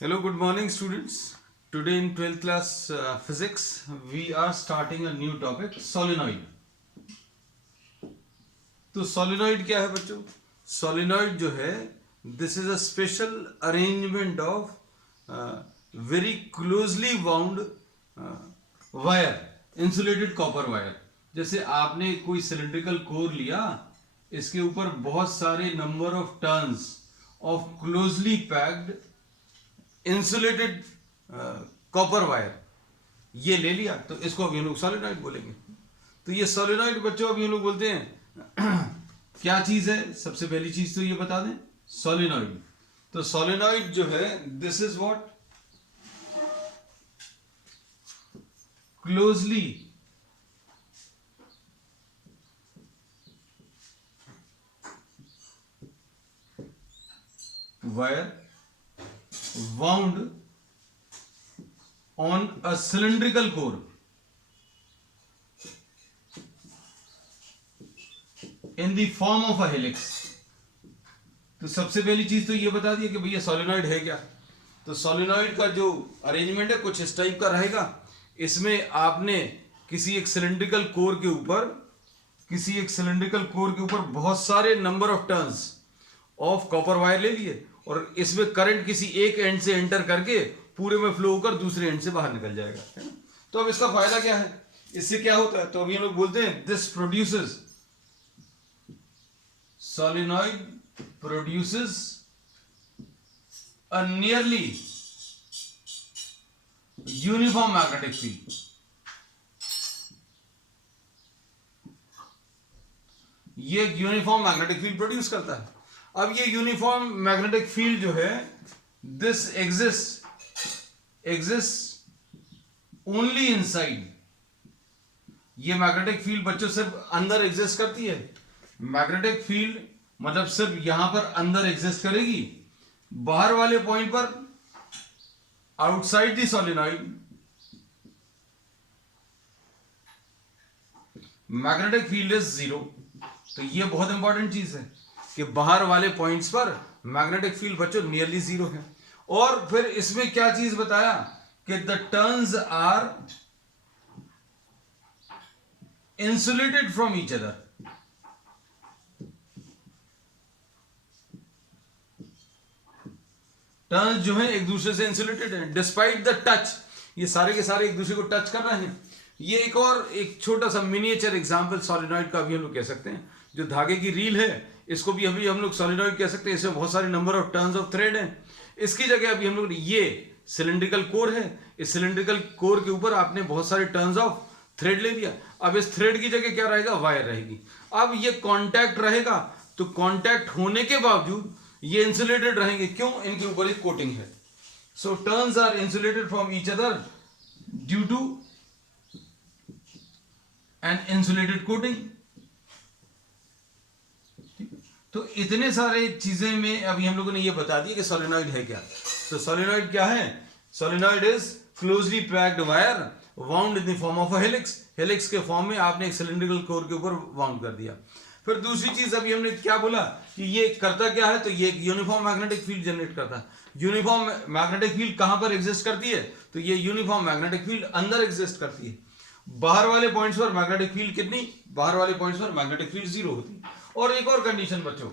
Hello, good morning, students. Today in 12th class physics, we are starting a new topic, solenoid. तो solenoid क्या है बच्चों? Solenoid जो है, this is a special arrangement of very closely wound wire, insulated copper wire. जैसे आपने कोई cylindrical core लिया, इसके ऊपर बहुत सारे number of turns of closely packed insulated copper wire ये ले लिया, तो इसको अभी हम लोग सोलेनॉइड बोलेंगे। तो ये सोलेनॉइड बच्चों अभी हम लोग बोलते हैं क्या चीज है? सबसे पहली चीज तो ये बता दें, सोलेनॉइड। तो सोलेनॉइड जो है, this is what closely wire wound on a cylindrical core in the form of a helix। तो सबसे पहली चीज तो ये बता दिया कि भैया सोलेनॉइड है क्या। तो सोलेनॉइड का जो अरेंजमेंट है कुछ इस टाइप का रहेगा। इसमें आपने किसी एक सिलिंड्रिकल कोर के ऊपर बहुत सारे number of turns of copper wire ले लिए और इसमें करंट किसी एक एंड से एंटर करके पूरे में फ्लो होकर दूसरे एंड से बाहर निकल जाएगा, है ना। तो अब इसका फायदा क्या है, इससे क्या होता है? तो अभी हम लोग बोलते हैं this produces solenoid produces a nearly uniform magnetic field. ये एक यूनिफॉर्म मैग्नेटिक फील्ड प्रोड्यूस करता है। अब ये यूनिफॉर्म मैग्नेटिक फील्ड जो है, दिस एग्जिस्ट ओनली इनसाइड। ये मैग्नेटिक फील्ड बच्चों सिर्फ अंदर एग्जिस्ट करती है। मैग्नेटिक फील्ड मतलब सिर्फ यहां पर अंदर एग्जिस्ट करेगी, बाहर वाले पॉइंट पर outside the solenoid magnetic field is zero. तो ये बहुत इंपॉर्टेंट चीज है कि बाहर वाले पॉइंट्स पर मैग्नेटिक फील्ड बच्चों नियरली जीरो है। और फिर इसमें क्या चीज बताया कि the turns are insulated from each other. Turns जो है एक दूसरे से इंसुलेटेड है डिस्पाइट द टच। ये सारे के सारे एक दूसरे को टच कर रहे हैं। ये एक छोटा सा मिनिएचर एग्जांपल सोलेनॉइड का भी हम लोग कह सकते हैं। जो धागे की रील है इसको भी अभी हम लोग सोलेनॉइड कह सकते हैं। इसमें बहुत सारे number of turns of thread हैं। इसकी जगह अभी हम लोग, ये सिलिंड्रिकल कोर है, इस सिलिंड्रिकल कोर के ऊपर आपने बहुत सारे टर्न्स ऑफ थ्रेड ले लिया। अब इस थ्रेड की जगह क्या रहेगा? वायर रहेगी। अब ये कांटेक्ट रहेगा, तो कांटेक्ट होने के बावजूद ये इंसुलेटेड रहेंगे। क्यों? इनके ऊपर एक कोटिंग है। So turns are insulated from each other due to an insulated coating. तो इतने सारे चीजें में अभी हम लोगों ने ये बता दिया कि सोलेनॉइड है क्या। तो सोलेनॉइड क्या है? Solenoid is closely packed wire wound in the form of a helix. Helix के फॉर्म में आपने एक सिलिंड्रिकल कोर के ऊपर वाउंड कर दिया। फिर दूसरी चीज अभी हमने क्या बोला कि ये करता क्या है? तो ये एक यूनिफॉर्म मैग्नेटिक फील्ड जनरेट करता है। यूनिफॉर्म मैग्नेटिक फील्ड कहां पर एग्जिस्ट करती है? तो ये यूनिफॉर्म मैग्नेटिक फील्ड अंदर एग्जिस्ट करती है। बाहर वाले पॉइंट्स पर मैग्नेटिक फील्ड कितनी? बाहर वाले पॉइंट्स पर मैग्नेटिक फील्ड जीरो होती है। और एक और कंडीशन बच्चों,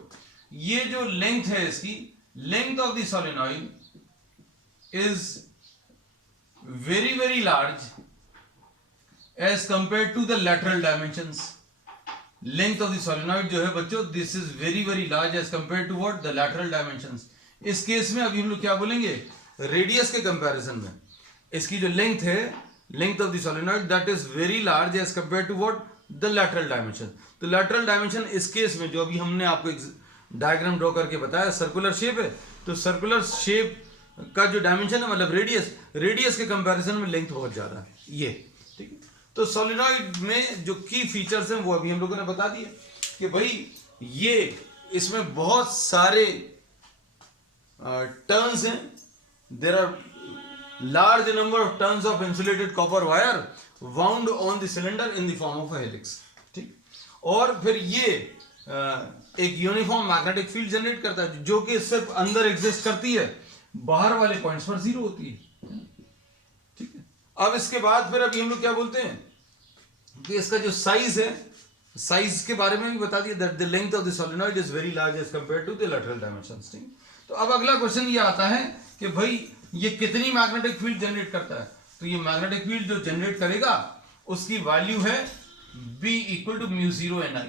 ये जो लेंथ है इसकी, length of the solenoid is very very large as compare to the lateral dimensions. Length of the solenoid जो है बच्चों, this is very very large as compare to what? The lateral dimensions. इस case में अभी हम लोग क्या बोलेंगे? रेडियस के कंपैरिजन में इसकी जो लेंथ है, length of the solenoid, that is very large as compare to what? The lateral dimension. तो लैटरल डायमेंशन इस केस में जो अभी हमने आपको एक डायग्राम ड्रॉ करके बताया, सर्कुलर शेप है, तो सर्कुलर शेप का जो डायमेंशन है मतलब रेडियस के कंपैरिजन में लेंथ बहुत ज्यादा है ये, ठीक है। तो सोलेनॉइड में जो की फीचर्स हैं वो अभी हम लोगों ने बता दिए कि भाई ये इसमें बहुत सारे टर्न्स हैं। There are large number of tons of insulated copper wire wound on the cylinder in the form of a helix, ठीक। और फिर ये एक यूनिफॉर्म मैग्नेटिक फील्ड जनरेट करता है जो कि सिर्फ अंदर एग्जिस्ट करती है, बाहर वाले पॉइंट्स पर 0 होती है। ठीक है, अब इसके बाद फिर अभी हम लोग क्या बोलते हैं कि इसका जो साइज है, साइज के बारे में भी बता दिया, that the length of the solenoid is very large as compare to the lateral dimensions. तो अब अगला क्वेश्चन ये आता है कि भाई ये कितनी मैग्नेटिक फील्ड जनरेट करता है। तो ये मैग्नेटिक फील्ड जो जनरेट करेगा उसकी वैल्यू है B equal to mu 0 Ni।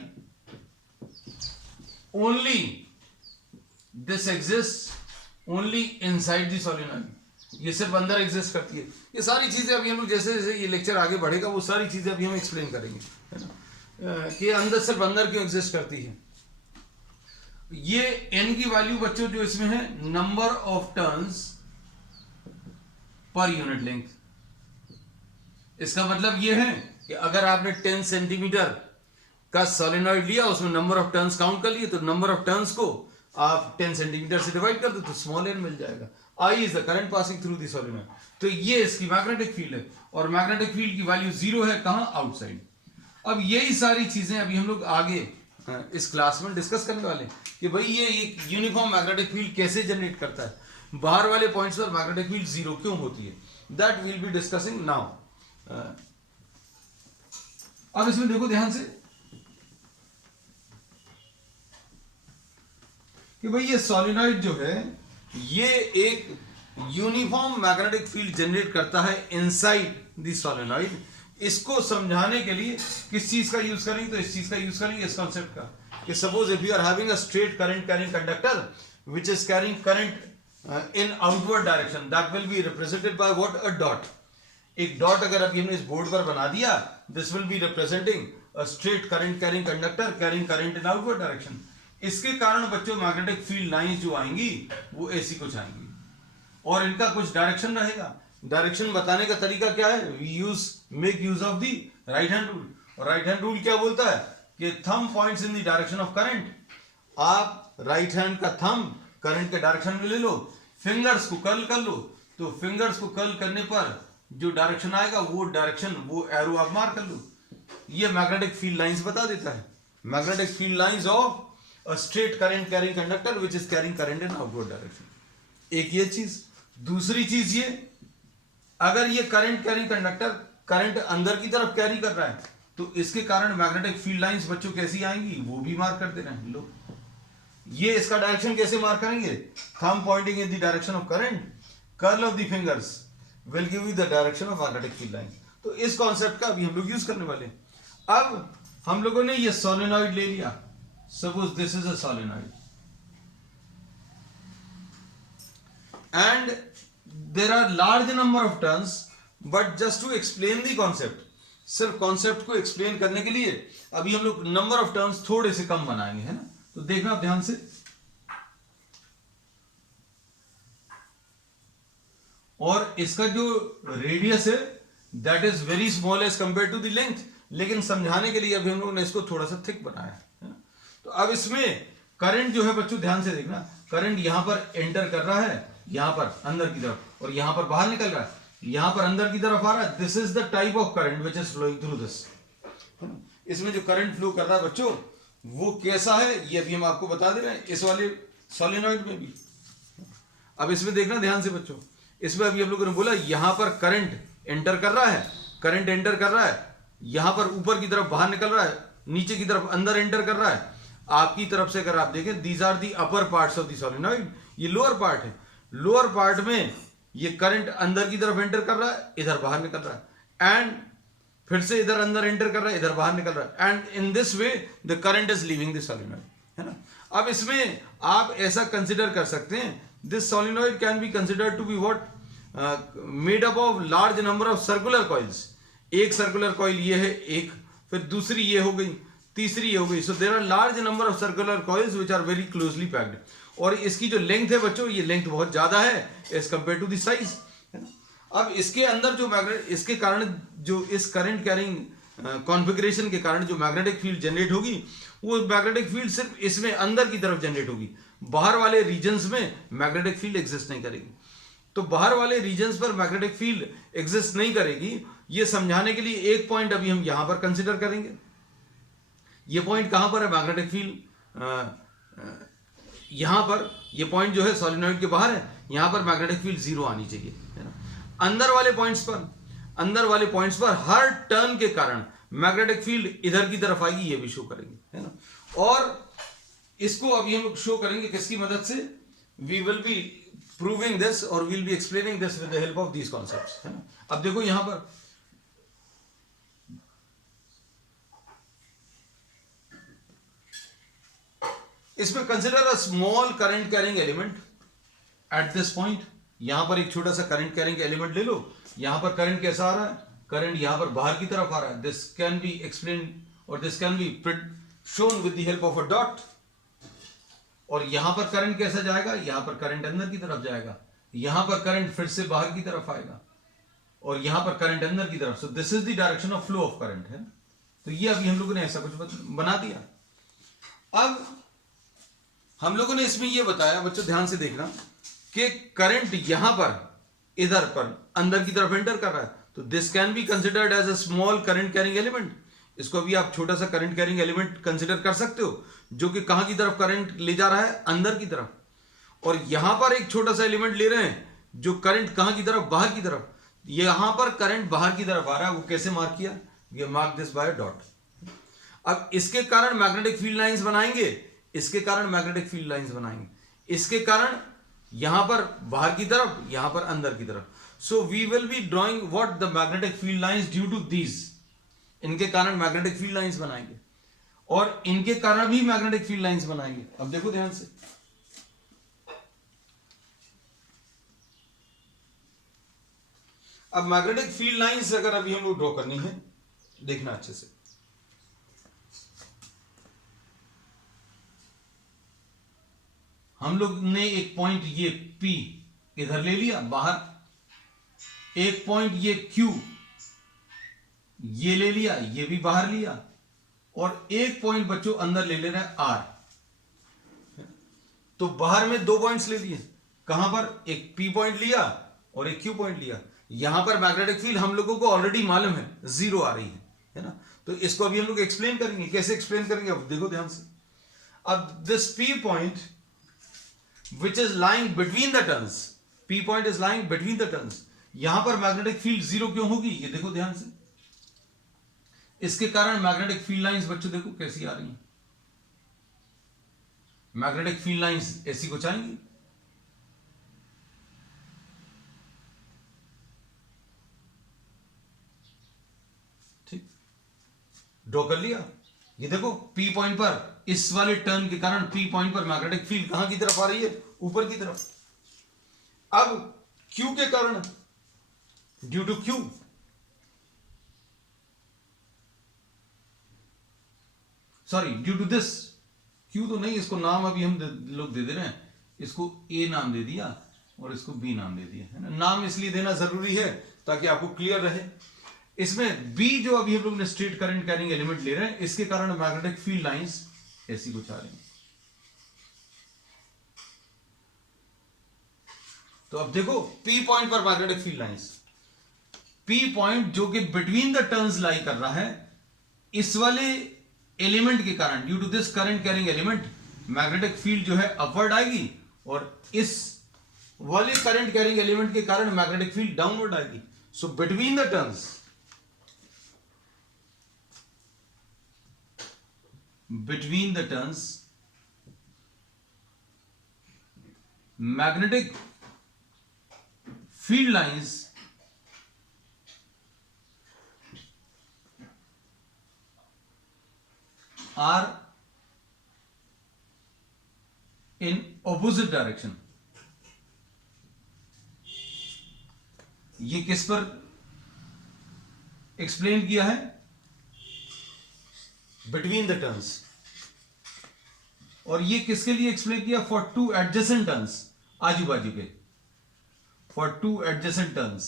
Only this exist only inside the solenoid, ये सिर्फ अंदर एग्जिस्ट करती है। ये सारी चीजें अभी हम लोग जैसे जैसे ये लेक्चर आगे बढ़ेगा वो सारी चीजें अभी हम एक्सप्लेन करेंगे, है ना, कि अंदर सिर्फ अंदर क्यों एग्जिस्ट करती है। ये n की वैल्यू बच्चों जो इसमें है number of turns per unit length. इसका मतलब ये है कि अगर आपने 10 सेंटीमीटर का सोलेनॉइड लिया, उसमें नंबर ऑफ टर्न्स काउंट कर लिए, तो नंबर ऑफ टर्न्स को आप 10 सेंटीमीटर से डिवाइड कर दो तो स्मॉल n मिल जाएगा। I is the current passing through the solenoid. तो ये इसकी मैग्नेटिक फील्ड है और मैग्नेटिक फील्ड की वैल्यू 0 है कहां, आउटसाइड। अब यही सारी चीजें अभी हम लोग आगे इस क्लास में डिस्कस करने वाले हैं कि भाई ये एक यूनिफॉर्म मैग्नेटिक फील्ड कैसे जनरेट करता है, बाहर वाले पॉइंट्स पर मैग्नेटिक फील्ड 0 क्यों होती है, that will be discussing now. अब इसमें देखो ध्यान से कि भाई ये सोलेनॉइड जो है ये एक यूनिफॉर्म मैग्नेटिक फील्ड जनरेट करता है इनसाइड द सोलेनॉइड। इसको समझाने के लिए किस चीज का यूज करेंगे, तो इस चीज का यूज करेंगे, इस कॉन्सेप्ट का, कि suppose if you are having a straight current carrying conductor which is carrying current in outward direction, that will be represented by what, a dot. एक डॉट अगर अभी हमने इस बोर्ड पर बना दिया, this will be representing a straight current carrying conductor carrying current in outward direction. इसके कारण बच्चों मैग्नेटिक फील्ड लाइंस जो आएंगी वो ऐसी कुछ आएंगी और इनका कुछ डायरेक्शन रहेगा। डायरेक्शन बताने का तरीका क्या है, we make use of the right hand rule. और राइट हैंड रूल क्या बोलता है कि thumb points in the direction of current. आप राइट हैंड का थंब करंट के डायरेक्शन में ले लो, फिंगर्स को कर्ल कर लो, तो फिंगर्स को कर्ल करने पर जो डायरेक्शन आएगा वो डायरेक्शन, वो एरो आप मार कर लो। ये मैग्नेटिक फील्ड लाइंस बता देता है, magnetic field lines of a straight current carrying conductor which is carrying current in outward direction. एक ये चीज। दूसरी चीज ये, अगर ये करंट कैरिंग कंडक्टर करंट अंदर की तरफ कैरी कर रहा है तो इसके कारण मैग्नेटिक फील्ड लाइंस बच्चों कैसी आएंगी वो भी मार्क कर दे रहे हैं लोग। ये इसका डायरेक्शन कैसे मार्क करेंगे, thumb pointing in the direction of current, curl of the fingers will give you the direction of magnetic field line. तो इस कॉन्सेप्ट का अभी हम लोग यूज करने वाले हैं। अब हम लोगों ने ये सोलेनॉइड ले लिया, suppose this is a solenoid and there are large number of turns, but just to explain the concept, सिर्फ कॉन्सेप्ट को एक्सप्लेन करने के लिए अभी हम लोग नंबर ऑफ टर्न्स थोड़े से कम बनाएंगे, है ना। तो देखना आप ध्यान से, और इसका जो रेडियस है that is very small as compare to the length, लेकिन समझाने के लिए अभी हम लोगों ने इसको थोड़ा सा थिक बनाया है ना। तो अब इसमें करंट जो है बच्चों ध्यान से देखना, करंट यहां पर एंटर कर रहा है, यहां पर अंदर की तरफ, और यहां पर बाहर निकल रहा है, यहां पर अंदर की तरफ आ रहा है। This is the type of current which is flowing through this. इसमें जो करंट फ्लो कर रहा है बच्चों वो कैसा है ये अभी हम आपको बता दे रहे हैं, इस वाले सोलेनॉइड में भी। अब इसमें देखना ध्यान से बच्चों, इसमें अभी हम लोगों ने बोला यहां पर करंट एंटर कर रहा है, करंट एंटर कर रहा है, यहां पर ऊपर की तरफ बाहर निकल रहा है, नीचे की तरफ अंदर एंटर कर रहा है। आपकी तरफ से अगर आप देखें, these are the upper parts of the solenoid, ये लोअर पार्ट है। लोअर पार्ट में ये करंट अंदर की तरफ एंटर कर रहा है, इधर बाहर निकल रहा है, एंड फिर से इधर अंदर एंटर कर रहा है, इधर बाहर निकल रहा है, and in this way the current is leaving the solenoid, है ना। अब इसमें आप ऐसा कंसिडर कर सकते हैं, this solenoid can be considered to be what, made up of large number of circular coils. एक सर्कुलर कॉइल ये है, एक फिर दूसरी ये हो गई, तीसरी ये हो गई। So there are large number of circular coils which are very closely packed. और इसकी जो लेंथ है बच्चों, ये लेंथ बहुत ज्यादा है as compare to the size, है ना। अब इसके अंदर जो मैग्नेट, इसके कारण जो इस करंट कैरिंग कॉन्फ़िगरेशन के कारण जो मैग्नेटिक फील्ड जनरेट होगी, वो मैग्नेटिक फील्ड सिर्फ इसमें अंदर की तरफ जनरेट होगी, बाहर वाले रीजन्स में मैग्नेटिक फील्ड एग्जिस्ट नहीं करेगी। तो बाहर वाले रीजन्स पर मैग्नेटिक फील्ड एग्जिस्ट नहीं करेगी, ये समझाने के लिए एक पॉइंट अभी हम यहां पर कंसिडर करेंगे। ये पॉइंट कहां पर है, मैग्नेटिक फील्ड यहां पर ये पॉइंट जो है सोलेनोइड के बाहर है, यहां पर मैग्नेटिक फील्ड 0 आनी चाहिए, है ना। अंदर वाले पॉइंट्स पर हर टर्न के कारण मैग्नेटिक फील्ड इधर की तरफ आएगी, ये भी शो करेंगे, है ना। और इसको अभी हम शो करेंगे किसकी मदद से, we will be proving this और will be explaining this with the help of these concepts, है ना। अब देखो यहां पर इसमें consider a small current carrying element at this point. यहां पर एक छोटा सा करंट कैरिंग एलिमेंट ले लो, यहां पर करंट कैसा आ रहा है, करंट यहां पर बाहर की तरफ आ रहा है। दिस कैन बी एक्सप्लेन और this can be shown with the help of a dot. और यहां पर करंट कैसा जाएगा, यहां पर करंट अंदर की तरफ जाएगा, यहां पर करंट फिर से बाहर की तरफ आएगा और यहां पर करंट अंदर की तरफ। So this is the direction of flow of current, है ना। तो ये अभी हम लोगों ने ऐसा कुछ बना दिया। अब हम लोगों ने इसमें यह बताया, बच्चों ध्यान से देखना, कि करंट यहां पर इधर पर अंदर की तरफ एंटर कर रहा है, तो this can be considered as a small current carrying element. इसको भी आप छोटा सा करंट कैरिंग एलिमेंट कंसिडर कर सकते हो, जो कि कहां की तरफ करंट ले जा रहा है, अंदर की तरफ। और यहां पर एक छोटा सा एलिमेंट ले रहे हैं जो करंट कहां की तरफ, बाहर की तरफ। यहां पर करंट बाहर की तरफ आ रहा है, वो कैसे मार्क किया, ये मार्क दिस बाय डॉट। अब इसके कारण मैग्नेटिक फील्ड लाइंस बनाएंगे, इसके कारण मैग्नेटिक फील्ड लाइंस बनाएंगे, इसके कारण यहां पर बाहर की तरफ, यहां पर अंदर की तरफ। So we will be drawing what the magnetic field lines due to these. इनके कारण मैग्नेटिक फील्ड लाइंस बनाएंगे और इनके कारण भी मैग्नेटिक फील्ड लाइंस बनाएंगे। अब देखो ध्यान से, अब मैग्नेटिक फील्ड लाइंस अगर अभी हम लोग ड्रॉ करनी है, देखना अच्छे से। हम लोग ने एक पॉइंट ये P इधर ले लिया बाहर, एक पॉइंट ये Q ये ले लिया, ये भी बाहर लिया, और एक पॉइंट बच्चों अंदर ले ले रहे हैं R। तो बाहर में दो पॉइंट्स ले लिए, कहां पर, एक P पॉइंट लिया और एक Q पॉइंट लिया। यहां पर मैग्नेटिक फील्ड हम लोगों को ऑलरेडी मालूम है 0 आ रही है ना। तो इसको अभी हम लोग एक्सप्लेन करेंगे, कैसे एक्सप्लेन करेंगे, अब देखो ध्यान से। अब this P point which is lying between the turns, P point is lying between the turns, यहां पर मैग्नेटिक फील्ड 0 क्यों होगी, ये देखो ध्यान से। इसके कारण मैग्नेटिक फील्ड लाइंस बच्चों देखो कैसी आ रही हैं, मैग्नेटिक फील्ड लाइंस ऐसी कुछ आएंगी। ठीक, ड्रॉ कर लिया। ये देखो P पॉइंट पर, इस वाले टर्न के कारण P पॉइंट पर मैग्नेटिक फील्ड कहां की तरफ आ रही है, ऊपर की तरफ। अब Q के कारण, due to Q, sorry due to this, Q तो नहीं, इसको नाम अभी हम लोग दे रहे हैं, इसको A नाम दे दिया और इसको B नाम दे दिया, है ना। नाम इसलिए देना जरूरी है ताकि आपको क्लियर रहे। इसमें B जो अभी हम लोग ने स्ट्रेट करंट कैरिंग एलिमेंट ले रहे हैं, इसके कारण मैग्नेटिक फील्ड लाइंस ऐसी कुछ आ रही हैं। तो अब देखो P पॉइंट पर magnetic field lines, P point जो कि बिटवीन द टर्न्स लाई कर रहा है, इस वाले एलिमेंट के कारण, due to this current carrying element, magnetic field जो है अपवर्ड आएगी, और इस वाले करंट कैरिंग एलिमेंट के कारण मैग्नेटिक फील्ड डाउनवर्ड आएगी। So between the turns, between the turns, magnetic field lines are in opposite direction। ये किस पर एक्सप्लेन किया है, बिटवीन द टर्न्स। और ये किसके लिए एक्सप्लेन किया, फॉर टू एडजेसेंट टर्न्स, आजू बाजू के, for two adjacent turns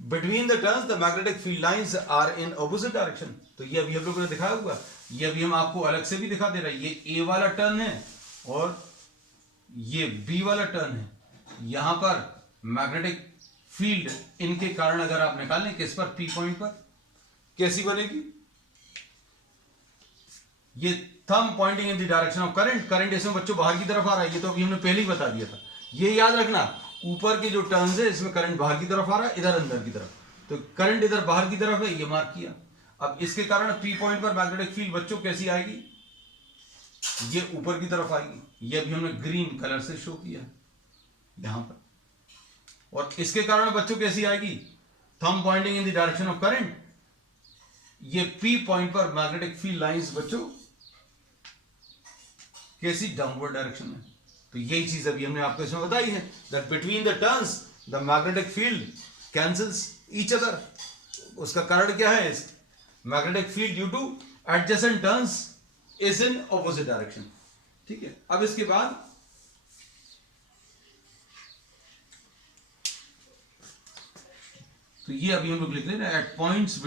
between the turns the magnetic field lines are in opposite direction. तो ये अभी हम लोगों ने दिखाया हुआ, ये अभी हम आपको अलग से भी दिखा दे रहा है। ये A वाला टर्न है और ये B वाला टर्न है। यहां पर मैग्नेटिक फील्ड इनके कारण अगर आप निकाल लें, किस पर, P पॉइंट पर, कैसी बनेगी, ये thumb pointing in the direction of current, current इसमें बच्चों बाहर की तरफ आ रहा है, ये तो अभी हमने पहले ही बता दिया था। ये याद रखना, ऊपर के जो टर्न्स है इसमें करंट बाहर की तरफ आ रहा है, इधर अंदर की तरफ, तो करंट इधर बाहर की तरफ है, ये मार्क किया। अब इसके कारण पी पॉइंट पर मैग्नेटिक फील्ड बच्चों कैसी आएगी, ये ऊपर की तरफ आएगी, ये अभी हमने ग्रीन कलर से शो किया यहां पर। और इसके कारण बच्चों कैसी आएगी, thumb pointing in the direction of current, ये पी पॉइंट पर मैग्नेटिक फील्ड लाइंस बच्चों कैसी, डाउनवर्ड डायरेक्शन में। तो यही चीज अभी हमने आपको इसमें बताई है, that between the turns the magnetic field cancels each other. उसका कारण क्या है, magnetic field due to adjacent turns is in opposite direction. ठीक है, अब इसके बाद तो ये अभी हम लोग लिख लेना, at points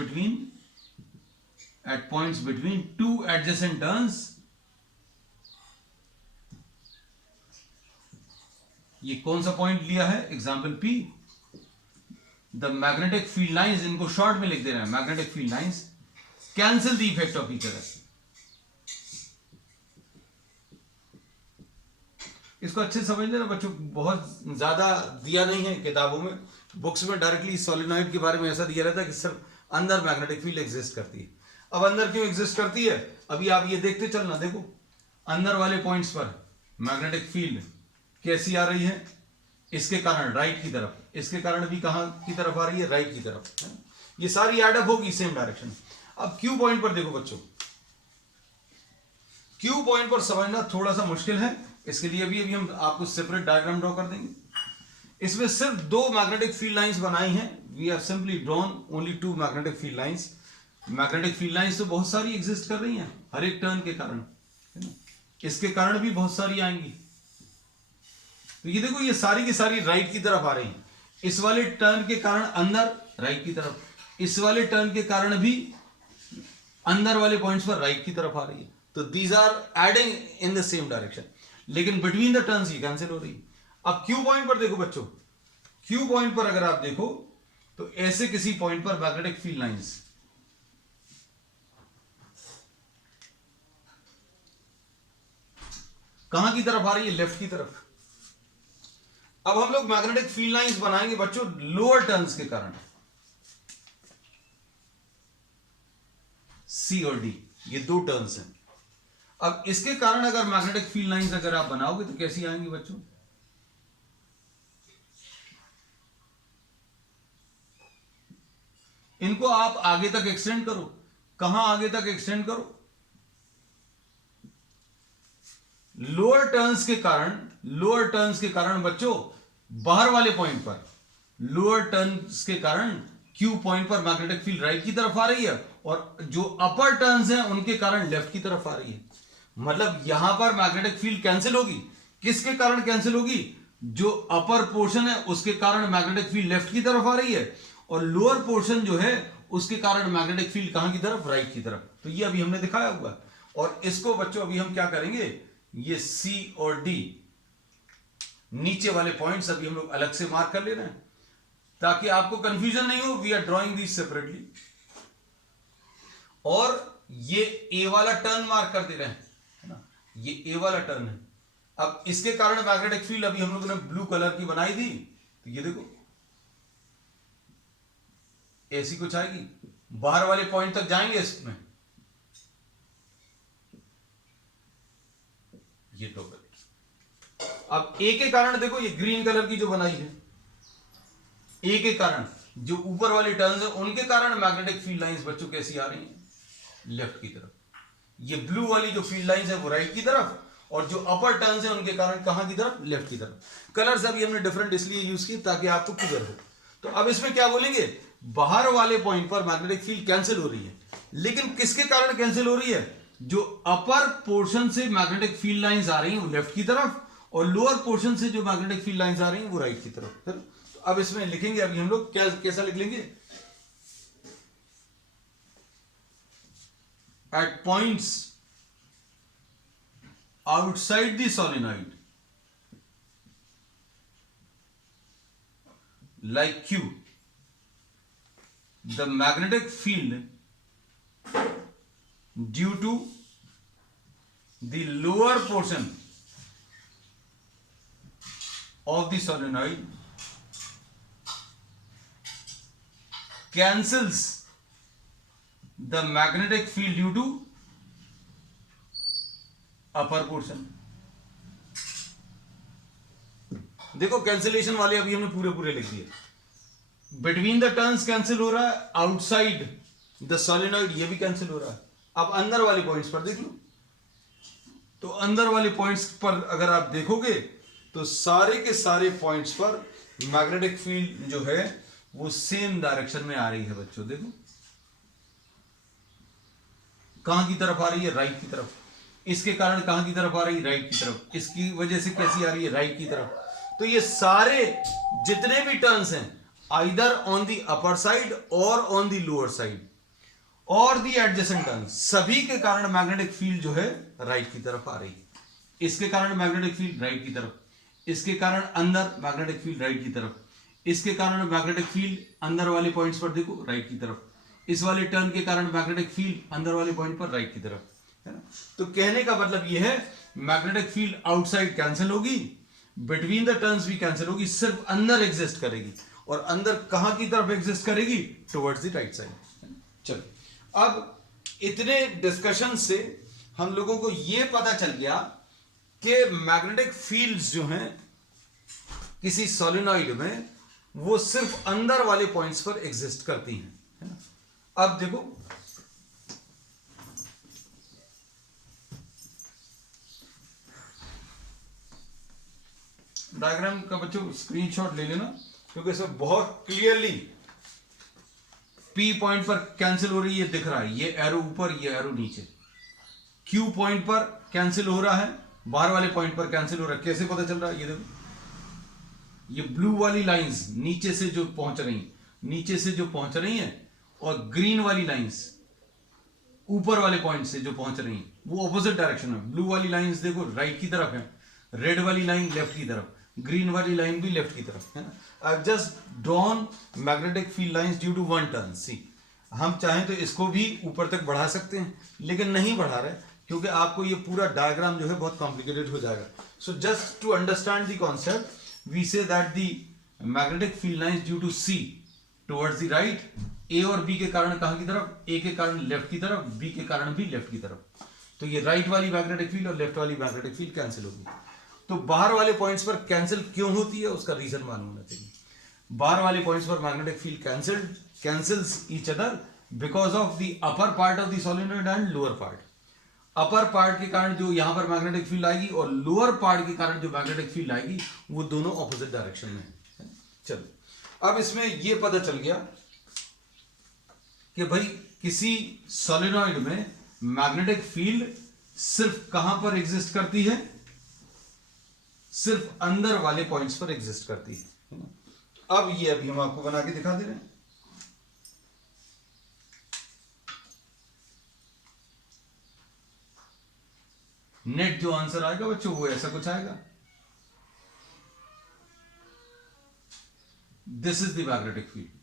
between two adjacent turns, ये कौन सा पॉइंट लिया है, example P, the magnetic field lines, इनको शॉर्ट में लिख देना है, magnetic field lines cancel the effect of each other. इसको अच्छे समझ लेना बच्चों, बहुत ज्यादा दिया नहीं है किताबों में, बुक्स में डायरेक्टली सोलेनॉइड के बारे में ऐसा दिया रहता है कि सिर्फ अंदर मैग्नेटिक फील्ड एग्जिस्ट करती है। अब अंदर क्यों एग्जिस्ट करती है, अभी आप ये देखते चलना, देखो अंदर वाले पॉइंट्स पर मैग्नेटिक फील्ड कैसी आ रही है, इसके कारण राइट की तरफ, इसके कारण भी कहां की तरफ आ रही है, राइट की तरफ, ये सारी एडअप होगी सेम डायरेक्शन। अब क्यू पॉइंट पर देखो बच्चों, क्यू पॉइंट पर समझना थोड़ा सा मुश्किल है, इसके लिए भी अभी हम आपको सेपरेट डायग्राम ड्रॉ कर देंगे। इसमें सिर्फ दो मैग्नेटिक फील्ड लाइंस बनाई हैं, we have simply drawn only two magnetic field lines. Magnetic field lines तो बहुत सारी एग्जिस्ट कर रही हैं हर एक टर्न के कारण, है ना, इसके कारण भी बहुत सारी आएंगी। तो ये देखो, ये सारी की सारी राइट की तरफ आ रही हैं, इस वाले टर्न के कारण अंदर राइट की तरफ, इस वाले टर्न के कारण भी अंदर वाले पॉइंट्स पर राइट की तरफ आ रही है। तो these are adding in the same direction, लेकिन बिटवीन द टर्न्स ये कैंसिल हो रही है। अब क्यू पॉइंट पर देखो बच्चों, क्यू पॉइंट पर अगर आप देखो तो ऐसे किसी पॉइंट पर मैग्नेटिक फील्ड लाइंस कहां की तरफ आ रही है, लेफ्ट की तरफ। अब हम लोग मैग्नेटिक फील्ड लाइंस बनाएंगे बच्चों लोअर टर्न्स के कारण, सी और डी, ये दो टर्न्स हैं। अब इसके कारण अगर मैग्नेटिक फील्ड लाइंस अगर आप बनाओगे तो कैसी आएंगी बच्चों, इनको आप आगे तक एक्सटेंड करो, कहां आगे तक एक्सटेंड करो, लोअर टर्न्स के कारण बच्चों बाहर वाले पॉइंट पर, लोअर टर्न्स के कारण क्यू पॉइंट पर मैग्नेटिक फील्ड राइट की तरफ आ रही है, और जो अपर टर्न्स हैं उनके कारण लेफ्ट की तरफ आ रही है। मतलब यहां पर मैग्नेटिक फील्ड कैंसिल होगी, किसके कारण कैंसिल होगी, जो अपर पोर्शन है उसके कारण मैग्नेटिक फील्ड लेफ्ट की तरफ आ रही है, और लोअर पोर्शन जो है उसके कारण मैग्नेटिक फील्ड कहां की तरफ, राइट की तरफ। तो ये अभी हमने दिखाया हुआ, और इसको बच्चों अभी हम क्या करेंगे, ये सी और डी नीचे वाले पॉइंट्स अभी हम लोग अलग से मार्क कर ले रहे हैं ताकि आपको कंफ्यूजन नहीं हो, we are drawing these separately. और ये ए वाला टर्न मार्क कर दे रहे हैं, है ना, ये ए वाला टर्न है। अब इसके कारण मैग्नेटिक फील्ड अभी हम लोगों ने ब्लू कलर की बनाई थी, तो ये देखो ऐसी कुछ आएगी, बाहर वाले पॉइंट तक जाएंगे इसमें, ये टोटल। अब ए के कारण देखो ये ग्रीन कलर की जो बनाई है, ए के कारण जो ऊपर वाली टर्न्स है उनके कारण मैग्नेटिक फील्ड लाइंस बच्चों कैसी आ रही हैं, लेफ्ट की तरफ। ये ब्लू वाली जो फील्ड लाइंस है वो राइट की तरफ, और जो अपर टर्न्स है उनके कारण कहां की तरफ, लेफ्ट की तरफ। कलर्स अभी हमने डिफरेंट इसलिए यूज की ताकि आपको क्लियर हो। तो अब इसमें क्या बोलेंगे, बाहर वाले पॉइंट पर मैग्नेटिक फील्ड कैंसिल हो रही है, लेकिन किसके कारण कैंसिल हो रही है, जो अपर पोर्शन से मैग्नेटिक फील्ड लाइंस आ रही हैं वो लेफ्ट की तरफ, और लोअर पोर्शन से जो मैग्नेटिक फील्ड लाइंस आ रही हैं वो राइट की तरफ। तो अब इसमें लिखेंगे, अभी हम लोग क्या कैसा लिख लेंगे, at points outside the solenoid like Q, the magnetic field due to the lower portion of the solenoid cancels the magnetic field due to upper portion. देखो कैंसिलेशन वाले अभी हमने पूरे पूरे लिख दिए. बिटवीन द टर्न्स कैंसिल हो रहा है, आउटसाइड द सोलेनॉइड ये भी कैंसिल हो रहा है. अब अंदर वाले पॉइंट्स पर देख लो. तो अंदर वाले पॉइंट्स पर अगर आप देखोगे तो सारे के सारे पॉइंट्स पर मैग्नेटिक फील्ड जो है वो सेम डायरेक्शन में आ रही है बच्चों. देखो कहां की तरफ आ रही है, राइट की तरफ. इसके कारण कहां की तरफ आ रही है, राइट की तरफ. इसकी वजह से कैसी आ रही है, राइट की तरफ. तो ये सारे जितने भी टर्न्स हैं either on the upper side और ऑन द लोअर साइड और दी एडजेसेंट टर्न्स, सभी के कारण मैग्नेटिक फील्ड जो है राइट की तरफ आ रही है. इसके कारण मैग्नेटिक फील्ड राइट की तरफ, इसके कारण अंदर मैग्नेटिक फील्ड राइट की तरफ, इसके कारण मैग्नेटिक फील्ड अंदर वाले पॉइंट्स पर देखो राइट की तरफ, इस वाले टर्न के कारण मैग्नेटिक फील्ड अंदर वाले पॉइंट पर राइट की तरफ, है ना. तो कहने का मतलब यह है मैग्नेटिक फील्ड आउटसाइड कैंसिल होगी, बिटवीन द टर्न्स भी कैंसिल होगी, सिर्फ अंदर एग्जिस्ट करेगी. और अंदर कहां की तरफ एग्जिस्ट करेगी, टुवर्ड्स द राइट साइड. चलो अब इतने डिस्कशन से हम लोगों को यह पता चल गया कि मैग्नेटिक फील्ड्स जो हैं किसी सोलेनॉइड में वो सिर्फ अंदर वाले पॉइंट्स पर एग्जिस्ट करती हैं, है ना. अब देखो डायग्राम का बच्चों स्क्रीनशॉट ले लेना क्योंकि इसमें बहुत क्लियरली पी पॉइंट पर कैंसिल हो रही है, दिख रहा है. ये एरो ऊपर, ये एरो नीचे. क्यू पॉइंट पर कैंसिल हो रहा है, बाहर वाले पॉइंट पर कैंसिल हो रहा है. कैसे पता चल रहा है, ये देखो ये ब्लू वाली लाइंस नीचे से जो पहुंच रही हैं, नीचे से जो पहुंच रही हैं, और ग्रीन वाली लाइंस ऊपर वाले पॉइंट से जो पहुंच रही हैं वो ऑपोजिट डायरेक्शन में. ब्लू वाली लाइंस देखो राइट की तरफ है, रेड वाली लाइन लेफ्ट की तरफ, ग्रीन वाली लाइन भी लेफ्ट की तरफ, है ना. I just drawn magnetic field lines due to one turn. See हम चाहें तो इसको भी ऊपर तक बढ़ा सकते हैं लेकिन नहीं बढ़ा रहे क्योंकि आपको ये पूरा डायग्राम जो है बहुत कॉम्प्लिकेटेड हो जाएगा. So just to understand the concept we say that the magnetic field lines due to C towards the right, A और बी के कारण कहां की तरफ, ए के कारण लेफ्ट की तरफ, बी के कारण भी लेफ्ट की तरफ. तो ये राइट वाली मैग्नेटिक फील्ड और लेफ्ट वाली मैग्नेटिक फील्ड कैंसिल होगी. तो बाहर वाले पॉइंट्स पर कैंसिल क्यों होती है उसका रीजन मालूम होना चाहिए. बाहर वाले पॉइंट्स पर magnetic field cancels each other because of the upper part of the solenoid and lower part. Upper part के कारण जो यहां पर मैग्नेटिक फील्ड आएगी और लोअर पार्ट के कारण जो मैग्नेटिक फील्ड आएगी वो दोनों ऑपोजिट डायरेक्शन में है. चलो अब इसमें यह पता चल गया कि भाई किसी सोलेनॉइड में मैग्नेटिक फील्ड सिर्फ कहां पर एग्जिस्ट करती है, सिर्फ अंदर वाले पॉइंट्स पर एग्जिस्ट करती है. अब ये अभी हम आपको बना के दिखा दे रहे हैं. नेट जो आंसर आएगा बच्चों वो ऐसा कुछ आएगा. This is the magnetic field.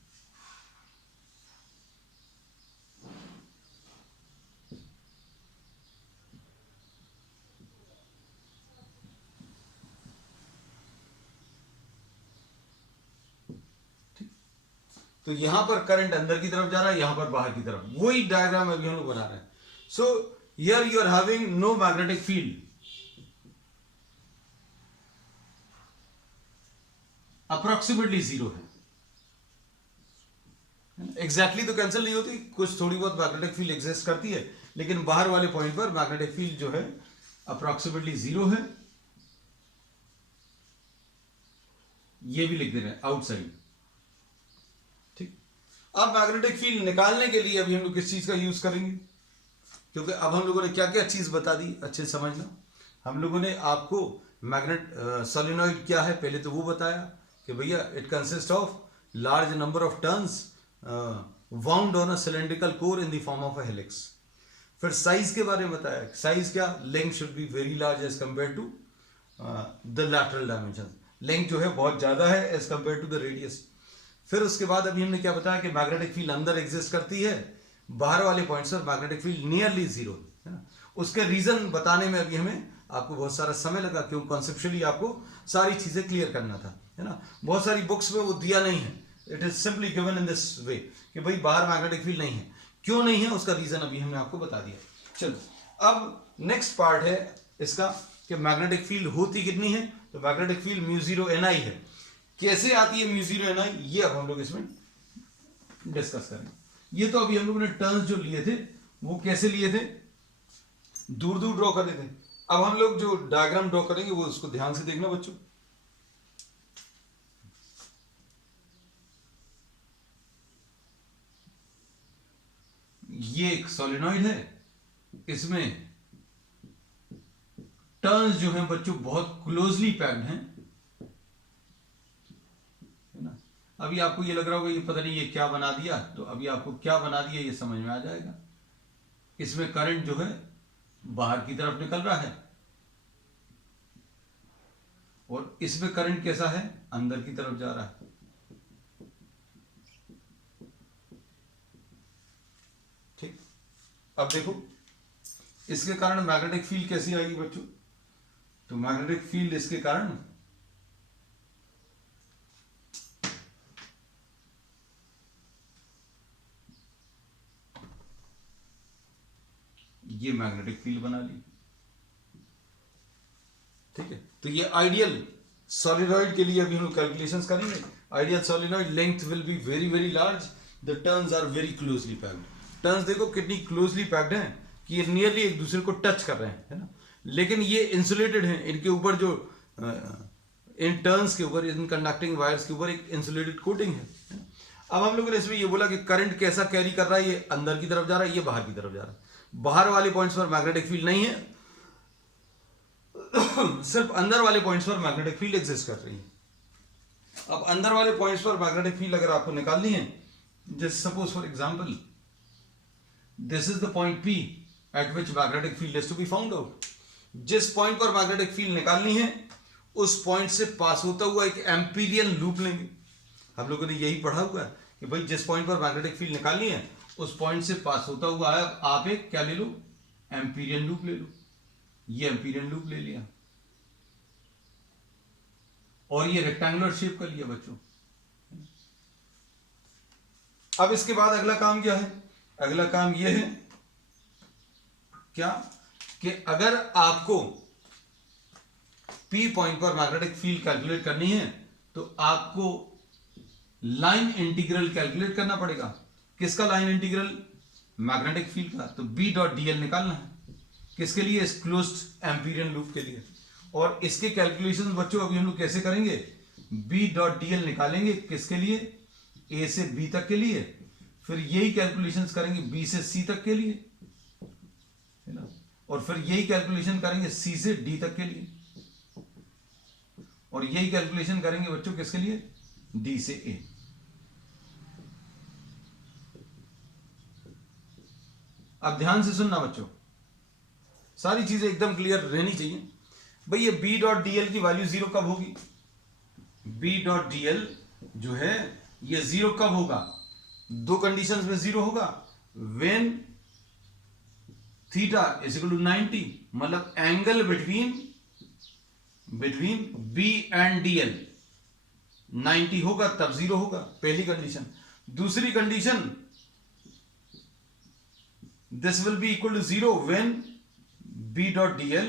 तो यहां पर करंट अंदर की तरफ जा रहा है, यहां पर बाहर की तरफ. वही डायग्राम अभी हम लोग बना रहे हैं. So here you are having no magnetic field, approximately zero है. एग्जैक्टली तो कैंसिल नहीं होती, कुछ थोड़ी बहुत मैग्नेटिक फील्ड एग्जिस्ट करती है लेकिन बाहर वाले पॉइंट पर मैग्नेटिक फील्ड जो है अप्रोक्सीमेटली जीरो है. ये भी लिख दे रहे हैं आउटसाइड. ठीक. अब मैग्नेटिक फील्ड निकालने के लिए अभी हम लोग किस चीज का यूज करेंगे, क्योंकि अब हम लोगों ने क्या क्या चीज बता दी अच्छे से समझना. हम लोगों ने आपको मैग्नेट सोलेनॉइड क्या है पहले तो वो बताया कि भैया it consist of large number of turns wound on a cylindrical core in the form of a helix. फिर साइज के बारे में बताया. साइज क्या, length should be very large as compare to the lateral dimension. Length जो है बहुत ज्यादा है as compare to the radius. फिर उसके बाद अभी हमने क्या बताया कि मैग्नेटिक फील्ड अंदर एग्जिस्ट करती है, बाहर वाले पॉइंट्स पर मैग्नेटिक फील्ड नियरली जीरो है ना. उसके रीजन बताने में अभी हमें आपको बहुत सारा समय लगा, क्यों कॉन्सेप्चुअली आपको सारी चीजें क्लियर करना था, है ना। बहुत सारी बुक्स में वो दिया नहीं है, it is simply given in this way कि भाई बाहर मैग्नेटिक फील्ड नहीं है, क्यों नहीं है उसका रीजन अभी हमने आपको बता दिया। चलो अब नेक्स्ट पार्ट है इसका कि मैग्नेटिक फील्ड होती कितनी है। तो मैग्नेटिक फील्ड μ0 Ni है। कैसे आती है μ0 Ni, ये अब हम लोग इसमें डिस्कस करेंगे। ये तो अभी हम लोगों ने टर्म्स जो लिए थे वो कैसे लिए थे, दूर दूर ड्रॉ करे थे। अब हम लोग जो डायग्राम ड्रॉ करेंगे वो उसको ध्यान से देखना बच्चों। ये एक सोलेनॉइड है, इसमें टर्न्स जो हैं बच्चों बहुत क्लोजली पैक्ड हैं, है ना। अभी आपको ये लग रहा होगा ये पता नहीं ये क्या बना दिया, तो अभी आपको क्या बना दिया ये समझ में आ जाएगा। इसमें करंट जो है बाहर की तरफ निकल रहा है और इसमें करंट कैसा है, अंदर की तरफ जा रहा है। ठीक, अब देखो इसके कारण मैग्नेटिक फील्ड कैसी आएगी बच्चों। तो मैग्नेटिक फील्ड इसके कारण ये मैग्नेटिक फील्ड बना ली, ठीक है। तो ये आइडियल सोलिनॉइड के लिए अभी हम कैलकुलेशंस करेंगे। Ideal solenoid length will be very very large, the turns are very closely packed. Turns देखो कितनी क्लोजली पैक्ड हैं कि ये नियरली एक दूसरे को टच कर रहे हैं, है ना। लेकिन ये इंसुलेटेड हैं, इनके ऊपर जो इन टर्न्स के ऊपर, इन कंडक्टिंग वायर्स के ऊपर एक इंसुलेटेड कोटिंग है ना? अब हम लोगों ने इसमें ये बोला कि करंट कैसा कैरी कर रहा है, ये अंदर की तरफ जा रहा है, ये बाहर की तरफ जा रहा है। बाहर वाले पॉइंट्स पर मैग्नेटिक फील्ड नहीं है, सिर्फ अंदर वाले पॉइंट्स पर मैग्नेटिक फील्ड एग्जिस्ट कर रही है। अब अंदर वाले पॉइंट्स पर मैग्नेटिक फील्ड अगर आपको निकालनी है, just suppose for example this is the point P at which magnetic field is to be found out. जिस पॉइंट पर मैग्नेटिक फील्ड निकालनी है उस पॉइंट से पास होता हुआ एक एम्पीरियन लूप लेंगे। हम लोगों ने यही पढ़ा हुआ है कि भाई जिस पॉइंट पर मैग्नेटिक फील्ड निकालनी है उस पॉइंट से पास होता हुआ है, आप एक क्या ले लो, एम्पीरियन लूप ले लो। ये एम्पीरियन लूप ले लिया और ये रेक्टेंगुलर शेप का लिया बच्चों। अब इसके बाद अगला काम क्या है, अगला काम यह है क्या कि अगर आपको P पॉइंट पर मैग्नेटिक फील्ड कैलकुलेट करनी है तो आपको लाइन इंटीग्रल कैलकुलेट करना पड़ेगा। किसका लाइन इंटीग्रल, मैग्नेटिक फील्ड का। तो B.dl निकालना है, किसके लिए, इस क्लोज्ड एम्पीरियन लूप के लिए। और इसके कैलकुलेशंस बच्चों अभी हम लोग कैसे करेंगे, B.dl निकालेंगे किसके लिए, A से B तक के लिए, फिर यही कैलकुलेशंस करेंगे B से C तक के लिए, है ना, और फिर यही कैलकुलेशन करेंगे C से D तक के लिए, और यही कैलकुलेशन करेंगे बच्चों किसके लिए, D से A। अब ध्यान से सुनना बच्चों, सारी चीजें एकदम क्लियर रहनी चाहिए। भाई ये B.dl की वैल्यू जीरो कब होगी, B.dl जो है ये जीरो कब होगा, दो कंडीशंस में जीरो होगा। When theta is equal to 90, मतलब angle between B and DL 90 होगा तब जीरो होगा, पहली कंडीशन। दूसरी condition, this will be equal to 0 when B.dl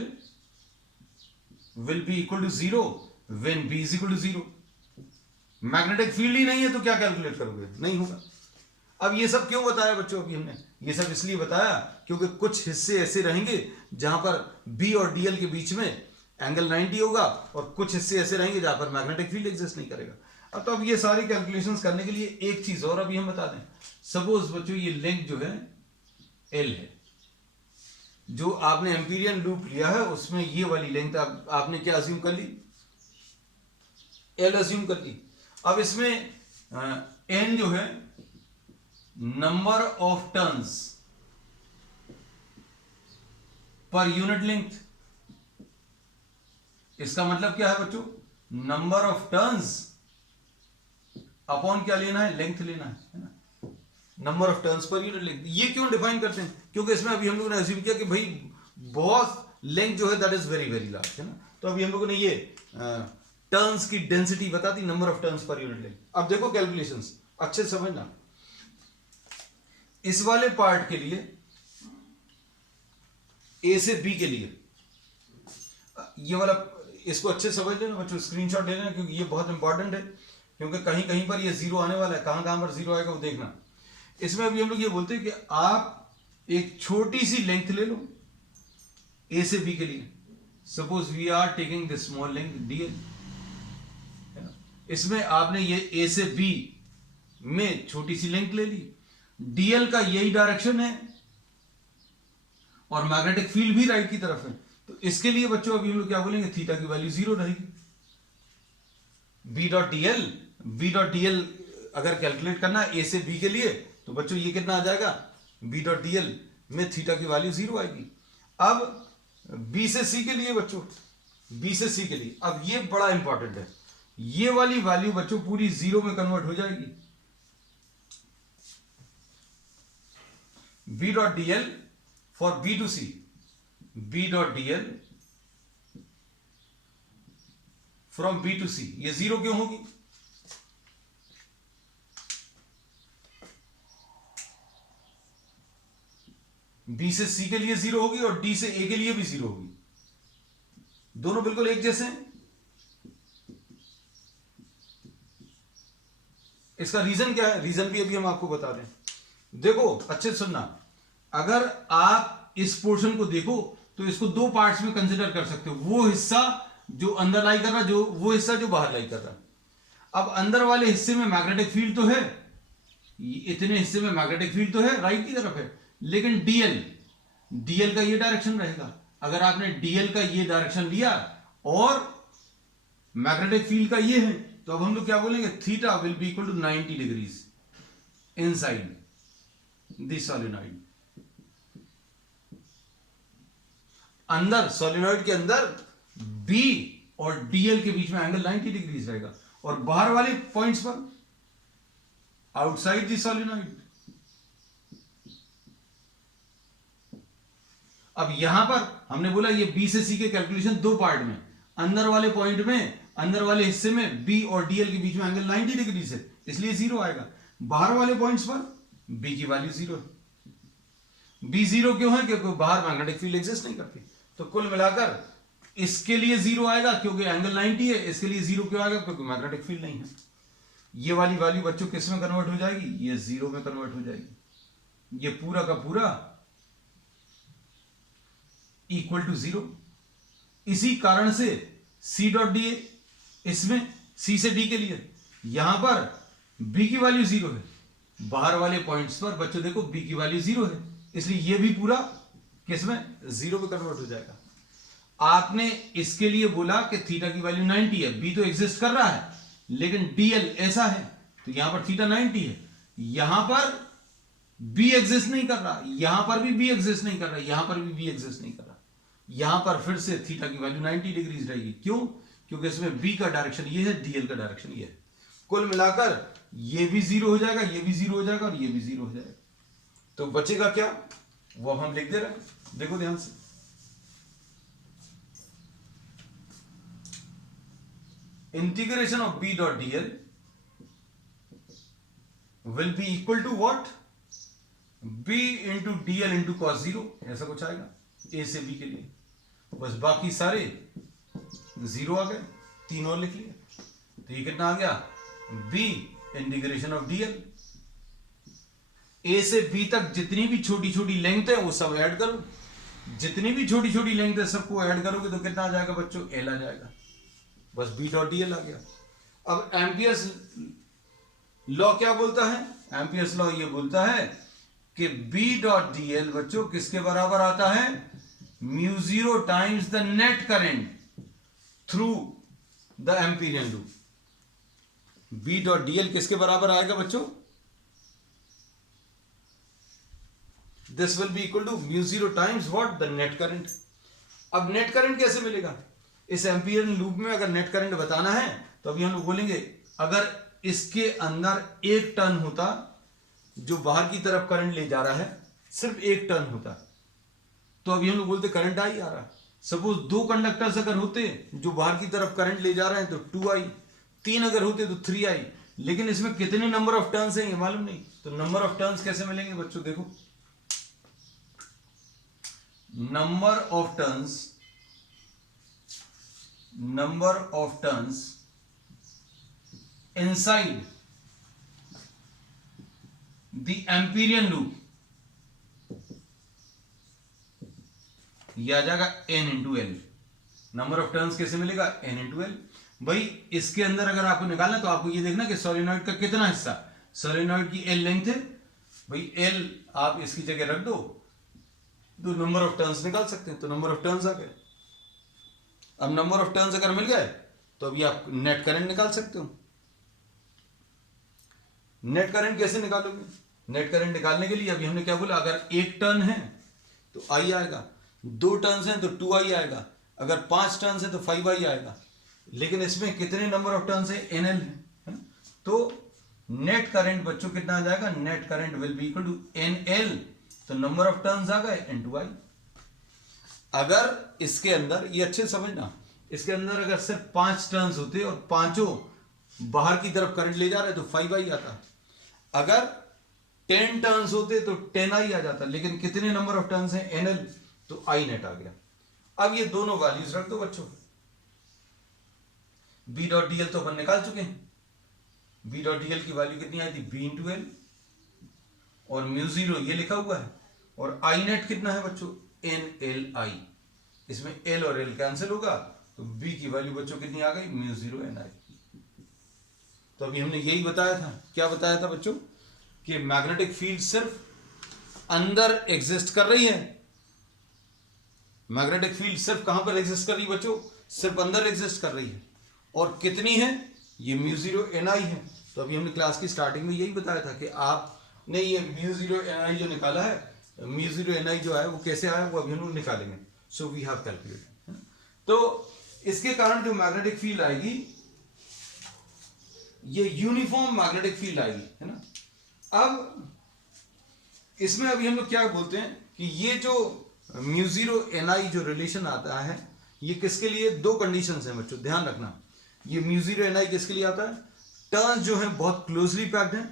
will be equal to 0 when B is equal to 0। Magnetic field ही नहीं है तो क्या कैलकुलेट करोगे, नहीं होगा। अब ये सब क्यों बताया बच्चों, अभी हमने ये सब इसलिए बताया क्योंकि कुछ हिस्से ऐसे रहेंगे जहां पर B और DL के बीच में एंगल 90 होगा और कुछ हिस्से ऐसे रहेंगे जहां पर मैग्नेटिक फील्ड एग्जिस्ट नहीं करेगा। अब ये सारी कैलकुलेशंस करने के लिए एक चीज और अभी हम बता दें। सपोज बच्चों ये लेंथ जो है L है, जो आपने एम्पीरियन लूप लिया है उसमें ये वाली लेंथ आपने क्या अज्यूम कर ली, L अज्यूम कर ली। अब इसमें N जो है number of turns per unit length. इसका मतलब क्या है बच्चों, नंबर ऑफ टर्न्स अपॉन क्या लेना है, लेंथ लेना है ना, number of turns per unit length. ये क्यों डिफाइन करते हैं, क्योंकि इसमें अभी हम लोगों ने अज्यूम किया कि भाई बहुत लेंथ जो है that is very very large, है ना। तो अभी हम लोगों ने ये टर्न्स की डेंसिटी बता दी, number of turns per unit length. अब देखो कैलकुलेशंस अच्छे से समझना। इस वाले पार्ट के लिए, ए से बी के लिए, ये वाला, इसको अच्छे से समझ लेना बच्चों, स्क्रीनशॉट ले लेना, क्योंकि ये बहुत इंपॉर्टेंट है, क्योंकि कहीं कहीं पर ये जीरो आने वाला है, कहां कहां पर जीरो आएगा वो देखना। इसमें अभी हम लोग ये बोलते हैं कि आप एक छोटी सी लेंथ ले लो ए से बी के लिए। Suppose we are taking this small length DL, इसमें आपने ये ए से बी में छोटी सी लेंथ ले ली, डीएल का यही डायरेक्शन है और मैग्नेटिक फील्ड भी राइट की तरफ है, तो इसके लिए बच्चों अभी हम लोग क्या बोलेंगे, थीटा की वैल्यू 0 रहेगी। बी डॉट डीएल अगर कैलकुलेट करना है ए से बी के लिए, तो बच्चों ये कितना आ जाएगा, बी डॉट डीएल में थीटा की वैल्यू 0 आएगी। अब बी से सी के लिए बच्चों, बी से सी के लिए, अब ये बड़ा इंपॉर्टेंट है, ये वाली वैल्यू बच्चों पूरी 0 में कन्वर्ट हो जाएगी। B dot DL for B to C, B dot DL from B to C, ये 0 क्यों होगी, बी से सी के लिए 0 होगी और डी से ए के लिए भी 0 होगी, दोनों बिल्कुल एक जैसे हैं। इसका रीजन क्या है, रीजन भी अभी हम आपको बता दें। देखो अच्छे से सुनना, अगर आप इस पोर्शन को देखो तो इसको दो पार्ट्स में कंसिडर कर सकते हो, वो हिस्सा जो अंदर लाई कर रहा है, जो वो हिस्सा जो बाहर लाई कर रहा है। अब अंदर वाले हिस्से में मैग्नेटिक फील्ड तो है, इतने हिस्से में मैग्नेटिक फील्ड तो है, राइट की तरफ है, लेकिन डीएल का ये डायरेक्शन रहेगा। अगर आपने डीएल का ये डायरेक्शन लिया और मैग्नेटिक फील्ड का ये है, तो अब हम लोग क्या बोलेंगे, theta will be equal to 90 degrees inside the solenoid. अंदर सोलेनॉइड के अंदर बी और डीएल के बीच में एंगल 90 डिग्रीज रहेगा, और बाहर वाले पॉइंट्स पर आउटसाइड द सोलेनॉइड। अब यहां पर हमने बोला ये बी से सी के कैलकुलेशन दो पार्ट में, अंदर वाले पॉइंट में, अंदर वाले हिस्से में बी और डीएल के बीच में एंगल 90 डिग्री है, इसलिए 0 आएगा। बाहर वाले पॉइंट्स पर बी की वैल्यू 0 है। बी 0 क्यों है, क्योंकि बाहर मैग्नेटिक फील्ड एग्जिस्ट नहीं करती। तो कुल मिलाकर इसके लिए 0 आएगा क्योंकि एंगल 90 है, इसके लिए 0 क्यों आएगा, क्योंकि मैग्नेटिक फील्ड नहीं है। ये वाली वैल्यू बच्चों किस में कन्वर्ट हो जाएगी, ये 0 में कन्वर्ट हो जाएगी। ये पूरा का पूरा इक्वल टू 0। इसी कारण से सी डॉट डी, इसमें सी से डी के लिए यहां पर बी की वैल्यू 0 है, बाहर वाले पॉइंट्स पर बच्चों देखो बी की वैल्यू 0 है, इसलिए ये भी पूरा किसमें 0 में कन्वर्ट हो जाएगा। आपने इसके लिए बोला कि थीटा की वैल्यू 90 है, बी तो एग्जिस्ट कर रहा है लेकिन डीएल ऐसा है, तो यहां पर थीटा 90 है, यहां पर बी एग्जिस्ट नहीं कर रहा, यहां पर भी बी एग्जिस्ट नहीं कर रहा, यहां पर भी बी एग्जिस्ट नहीं कर रहा, यहां पर फिर से थीटा की वैल्यू 90 डिग्रीज रहेगी। क्यों, क्योंकि इसमें बी का डायरेक्शन ये है, डीएल का डायरेक्शन ये है। कुल मिलाकर ये भी 0 हो जाएगा, ये भी 0 हो जाएगा और ये भी 0 हो जाएगा। तो बचेगा क्या, वो अब हम लिख दे रहे हैं, देखो ध्यान से। Integration of B dot DL will be equal to what, B into DL into cos 0, ऐसा कुछ आएगा ए से बी के लिए। बस बाकी सारे 0 आ गए, 3 और लिख लिए, तो ये कितना आ गया, बी इंटीग्रेशन ऑफ डीएल। ए से बी तक जितनी भी छोटी छोटी लेंथ है वो सब ऐड करो, जितनी भी छोटी छोटी लेंथ है सबको ऐड करोगे तो कितना आ जाएगा बच्चों, एल आ जाएगा। बस बी डॉट डीएल आ गया। अब एम्पियर्स लॉ क्या बोलता है, एम्पियर्स लॉ ये बोलता है कि बी डॉट डीएल बच्चों किसके बराबर आता है, mu 0 times the net current through the Amperian loop. B dot DL किसके बराबर आएगा बच्चों, this will be equal to mu 0 times what, the net current. अब नेट करंट कैसे मिलेगा, इस एम्पीरियन लूप में अगर नेट करंट बताना है तो अभी हम लोग बोलेंगे, अगर इसके अंदर एक टर्न होता जो बाहर की तरफ करंट ले जा रहा है, सिर्फ एक टर्न होता, तो अभी हम लोग बोलते करंट आई आ रहा। सपोज 2 कंडक्टर्स अगर होते जो बाहर की तरफ करंट ले जा रहे हैं तो 2i, 3 अगर होते तो 3i, लेकिन इसमें कितने नंबर ऑफ टर्न्स हैं ये मालूम नहीं। तो नंबर ऑफ टर्न्स कैसे मिलेंगे बच्चों, देखो number of turns inside the Amperian loop, ये आ जाएगा n into L. Number of turns कैसे मिलेगा, n इंटू एल। भाई इसके अंदर अगर आपको निकालना तो आपको ये देखना कि सोलेनॉइड का कितना हिस्सा, सोलेनॉइड की एल लेंथ है, भाई एल आप इसकी जगह रख दो तो नंबर ऑफ टर्न्स निकाल सकते हैं। तो नंबर ऑफ टर्न्स आ गए। अब नंबर ऑफ टर्न्स अगर मिल गए तो अभी आप नेट करंट निकाल सकते हो। नेट करंट कैसे निकालोगे, नेट करंट निकालने के लिए अभी हमने क्या बोला, अगर 1 टर्न है तो आई आएगा, 2 टर्न्स हैं तो 2i आएगा, अगर 5 टर्न्स है तो 5i आएगा। लेकिन इसमें कितने नंबर ऑफ टर्न्स है, nl है। तो नेट करंट बच्चों कितना आ जाएगा, net current will be equal to nl, तो नंबर ऑफ टर्न्स आ गए into i। अगर इसके अंदर, ये अच्छे समझना, इसके अंदर अगर सिर्फ 5 टर्न्स होते और पांचों बाहर की तरफ करंट ले जा रहे तो 5i आता। अगर 10 टर्न्स होते तो 10i आ जाता, लेकिन कितने नंबर ऑफ टर्न्स हैं, nl, तो i नेट आ गया। अब ये दोनों वैल्यूज रख दो बच्चों। b डॉट डी एल तो अपन निकाल चुके हैं, b डॉट डी एल की वैल्यू कितनी आई थी, b इंटू एल, और म्यू जीरो ये लिखा हुआ है, और i नेट कितना है बच्चों, nli। इसमें l और l कैंसिल होगा तो b की वैल्यू बच्चों कितनी आ गई, म्यू जीरो ni। तो अभी हमने यही बताया था, क्या बताया था बच्चों, कि मैग्नेटिक फील्ड सिर्फ अंदर एग्जिस्ट कर रही है। मैग्नेटिक फील्ड सिर्फ कहां पर एग्जिस्ट कर रही है बच्चों, सिर्फ अंदर एग्जिस्ट कर रही है। और कितनी है, ये म्यू जीरो ni है। तो अभी हमने क्लास की स्टार्टिंग में यही बताया था कि आपने ये म्यू जीरो ni जो निकाला है, म्यू जीरो ni जो है वो कैसे आया, वो अभी हम लोग निकालेंगे। So we have calculated. तो इसके कारण जो मैग्नेटिक फील्ड आएगी, ये यूनिफॉर्म मैग्नेटिक फील्ड आएगी, है ना। अब इसमें अभी हम लोग क्या बोलते हैं कि ये जो म्यू जीरो ni जो रिलेशन आता है, ये किसके लिए, 2 कंडीशंस हैं बच्चों, ध्यान रखना। ये म्यू जीरो ni किसके लिए आता है, टर्न्स जो है बहुत क्लोजली पैक्ड हैं।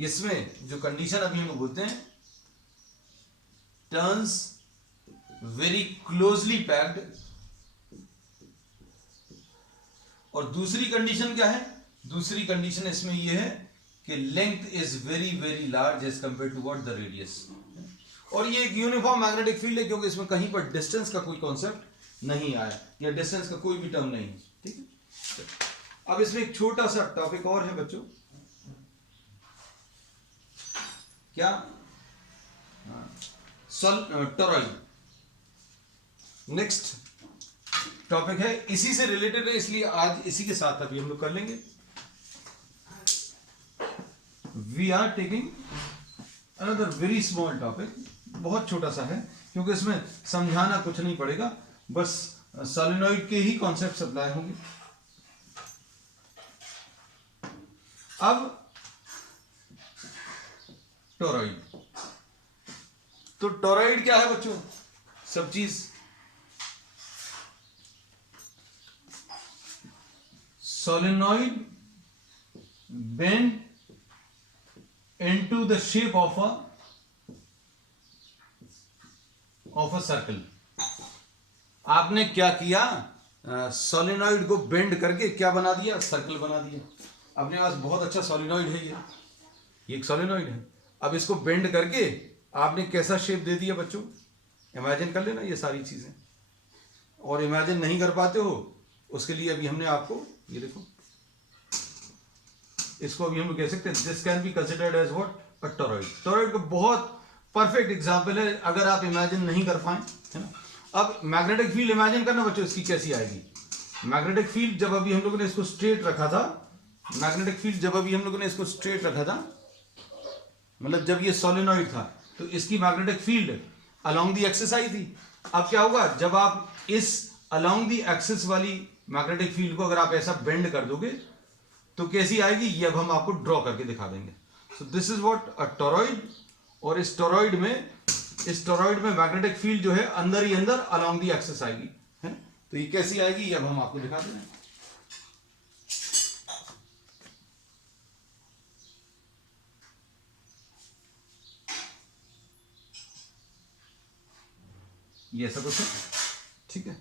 इसमें जो कंडीशन अभी हम लोग बोलते हैं, टर्न्स वेरी क्लोजली पैक्ड, और दूसरी कंडीशन क्या है, दूसरी कंडीशन इसमें यह है कि length is very very large as compare to what the radius. और ये एक यूनिफॉर्म मैग्नेटिक फील्ड है, क्योंकि इसमें कहीं पर डिस्टेंस का कोई कॉन्सेप्ट नहीं आया, या डिस्टेंस का कोई भी टर्म नहीं है, ठीक है। अब इसमें एक छोटा सा टॉपिक और है बच्चों, क्या, टॉरॉइड। नेक्स्ट टॉपिक है, इसी से रिलेटेड है, इसलिए आज इसी के साथ अभी हम लोग कर लेंगे। We are taking another very small topic, बहुत छोटा सा है, क्योंकि इसमें समझाना कुछ नहीं पड़ेगा, बस सोलेनॉइड के ही कॉन्सेप्ट अप्लाई होंगे। अब टॉरॉइड, तो टॉरॉइड क्या है बच्चों, सब चीज solenoid bend into the shape of a circle। आपने क्या किया, सोलेनॉइड को बेंड करके क्या बना दिया, सर्कल बना दिया। अपने पास बहुत अच्छा सोलेनॉइड है, ये एक सोलेनॉइड है। अब इसको बेंड करके आपने कैसा शेप दे दिया बच्चों, इमेजिन कर लेना ये सारी चीजें। और इमेजिन नहीं कर पाते हो, उसके लिए अभी हमने आपको, ये देखो, इसको अभी हम लोग कह सकते हैं, this can be considered as what, a toroid. Toroid का बहुत परफेक्ट एग्जांपल है, अगर आप इमेजिन नहीं कर पाए, है ना। अब मैग्नेटिक फील्ड इमेजिन करना बच्चों, इसकी कैसी आएगी। मैग्नेटिक फील्ड जब अभी हम लोगों ने इसको स्ट्रेट रखा था, मैग्नेटिक फील्ड जब अभी हम लोगों ने इसको स्ट्रेट रखा था, मतलब जब ये सोलेनॉइड था, तो इसकी magnetic field along the axis आई थी। अब क्या होगा, जब आप इस अलोंग दी एक्सिस वाली मैग्नेटिक फील्ड को अगर आप ऐसा बेंड कर दोगे तो कैसी आएगी, ये अब हम आपको ड्रॉ करके दिखा देंगे। So this is what, a torrid. और इस टॉरॉइड में इस टॉरॉइड में मैग्नेटिक फील्ड जो है अंदर ही अंदर अलोंग दी एक्सिस आएगी, है। तो ये कैसी आएगी ये अब हम आपको दिखाते हैं। ये ऐसा कुछ है, ठीक है।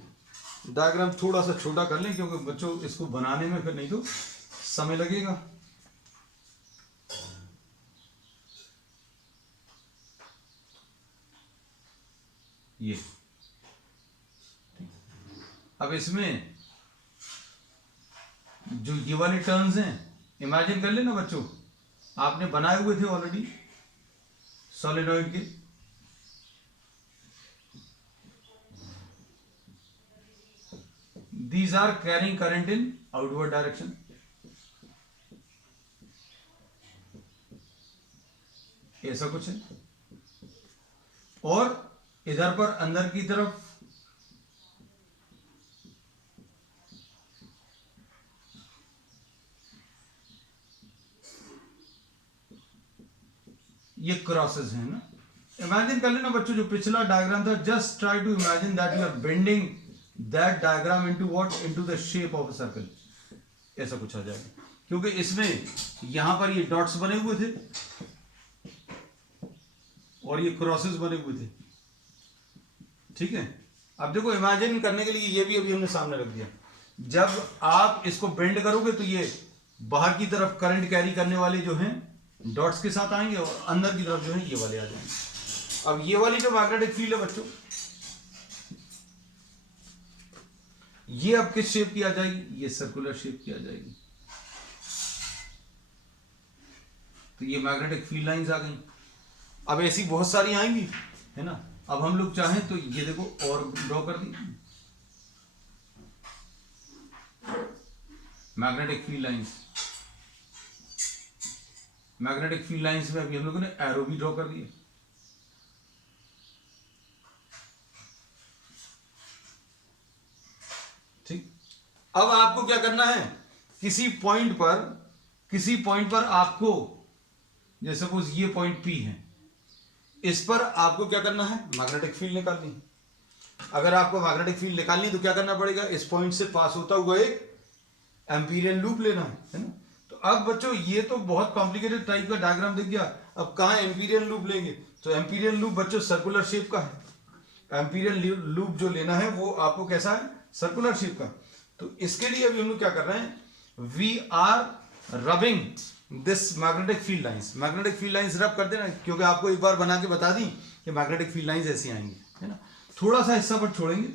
डायग्राम थोड़ा सा छोटा कर लें क्योंकि बच्चों इसको बनाने में फिर नहीं तो समय लगेगा। ये अब इसमें जो ये वाले टर्न्स हैं इमेजिन कर लेना बच्चों, आपने बनाए हुए थे ऑलरेडी सोलेनॉइड के। These are carrying current in outward direction. ऐसा कुछ है। और इधर पर अंदर की तरफ ये क्रॉसेस हैं ना। इमेजिन कर लेना बच्चों जो पिछला डायग्राम था, just try to imagine that you are bending that diagram into what, into the shape of a circle. ऐसा कुछ आ जाएगा क्योंकि इसमें यहां पर ये डॉट्स बने हुए थे और ये क्रॉसेस बने हुए थे, ठीक है। अब देखो इमेजिन करने के लिए ये भी अभी हमने सामने रख दिया। जब आप इसको बेंड करोगे तो ये बाहर की तरफ करंट कैरी करने वाले जो हैं डॉट्स के साथ आएंगे और अंदर की तरफ जो है ये वाले आ जाएंगे। अब ये वाली जो मैग्नेटिक फील्ड है बच्चों, ये अब किस शेप की आ जाएगी, ये सर्कुलर शेप की आ जाएगी। तो ये मैग्नेटिक फील्ड लाइंस आ गई। अब ऐसी बहुत सारी आएंगी, है ना। अब हम लोग चाहें तो ये देखो और ड्रॉ कर the magnetic field lines. Magnetic field lines में अभी हम लोगों ने एरो भी ड्रॉ कर दिए, ठीक। अब आपको क्या करना है, किसी पॉइंट पर आपको, जैसे सपोज ये पॉइंट P है, इस पर आपको क्या करना है, मैग्नेटिक फील्ड निकालनी। अगर आपको मैग्नेटिक फील्ड निकालनी तो क्या करना पड़ेगा, इस पॉइंट से पास होता हुआ एक एम्पीरियन लूप लेना है ना। तो अब बच्चों ये तो बहुत कॉम्प्लिकेटेड टाइप का डायग्राम दिख गया। अब कहाँ एम्पीरियन लूप लेंगे, तो एम्पीरियन लूप बच्चों सर्कुलर शेप का है। एम्पीरियन लूप जो लेना है वो आपको कैसा है, सर्कुलर शेप का। तो इसके लिए अभी हम लोग क्या कर रहे हैं, we are rubbing this magnetic field lines. Magnetic field lines rub कर देना, क्योंकि आपको एक बार बना के बता दी कि मैग्नेटिक फील्ड लाइंस ऐसी आएंगी, है ना। थोड़ा सा हिस्सा पर छोड़ेंगे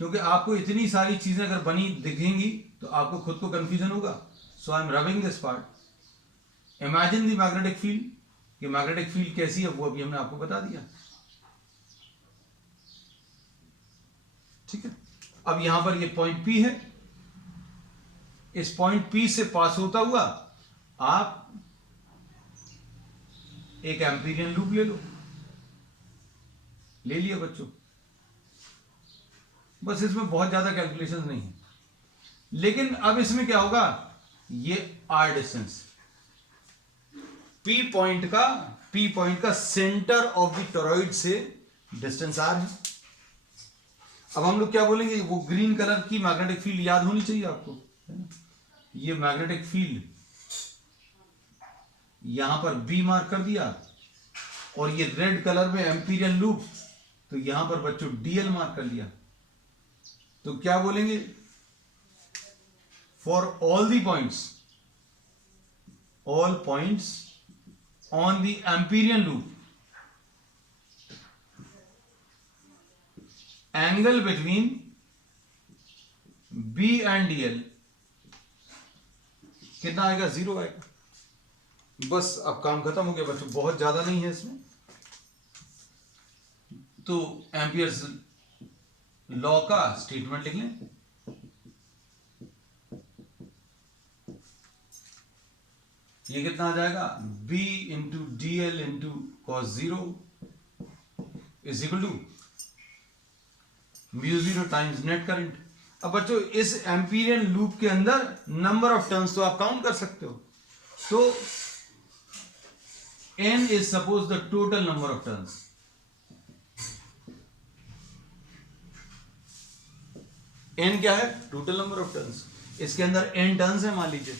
क्योंकि आपको इतनी सारी चीजें अगर बनी दिखेंगी तो आपको खुद को कंफ्यूजन होगा। So I am rubbing this part. Imagine the magnetic field, कि मैग्नेटिक फील्ड कैसी है वो अभी हमने आपको बता दिया, ठीक है। अब यहां पर ये पॉइंट P है, इस पॉइंट P से पास होता हुआ आप एक एम्पीरियन लूप ले लो। ले लिया बच्चों, बस इसमें बहुत ज्यादा कैलकुलेशन नहीं है। लेकिन अब इसमें क्या होगा, ये R डिस्टेंस P पॉइंट का सेंटर ऑफ द टोरॉइड से डिस्टेंस R है। अब हम लोग क्या बोलेंगे, वो ग्रीन कलर की मैग्नेटिक फील्ड याद होनी चाहिए आपको, है ना। ये मैग्नेटिक फील्ड यहां पर B मार्क कर दिया, और ये रेड कलर में एम्पीरियन लूप, तो यहां पर बच्चों DL मार्क कर लिया। तो क्या बोलेंगे, for all points on the Amperian loop, angle between B and DL कितना आएगा, 0 आएगा। बस अब काम खत्म हो गया बच्चों, बहुत ज्यादा नहीं है इसमें। तो एम्पियर्स लॉ का स्टेटमेंट लिख लें। ये कितना आ जाएगा, B into DL into cos 0 is equal to mu 0 times net current. अब बच्चों इस एम्पीरियन लूप के अंदर नंबर ऑफ टर्न्स तो आप काउंट कर सकते हो। तो n is suppose the total number of turns. n क्या है? Total number of turns. इसके अंदर n टर्न्स है मान लीजिए,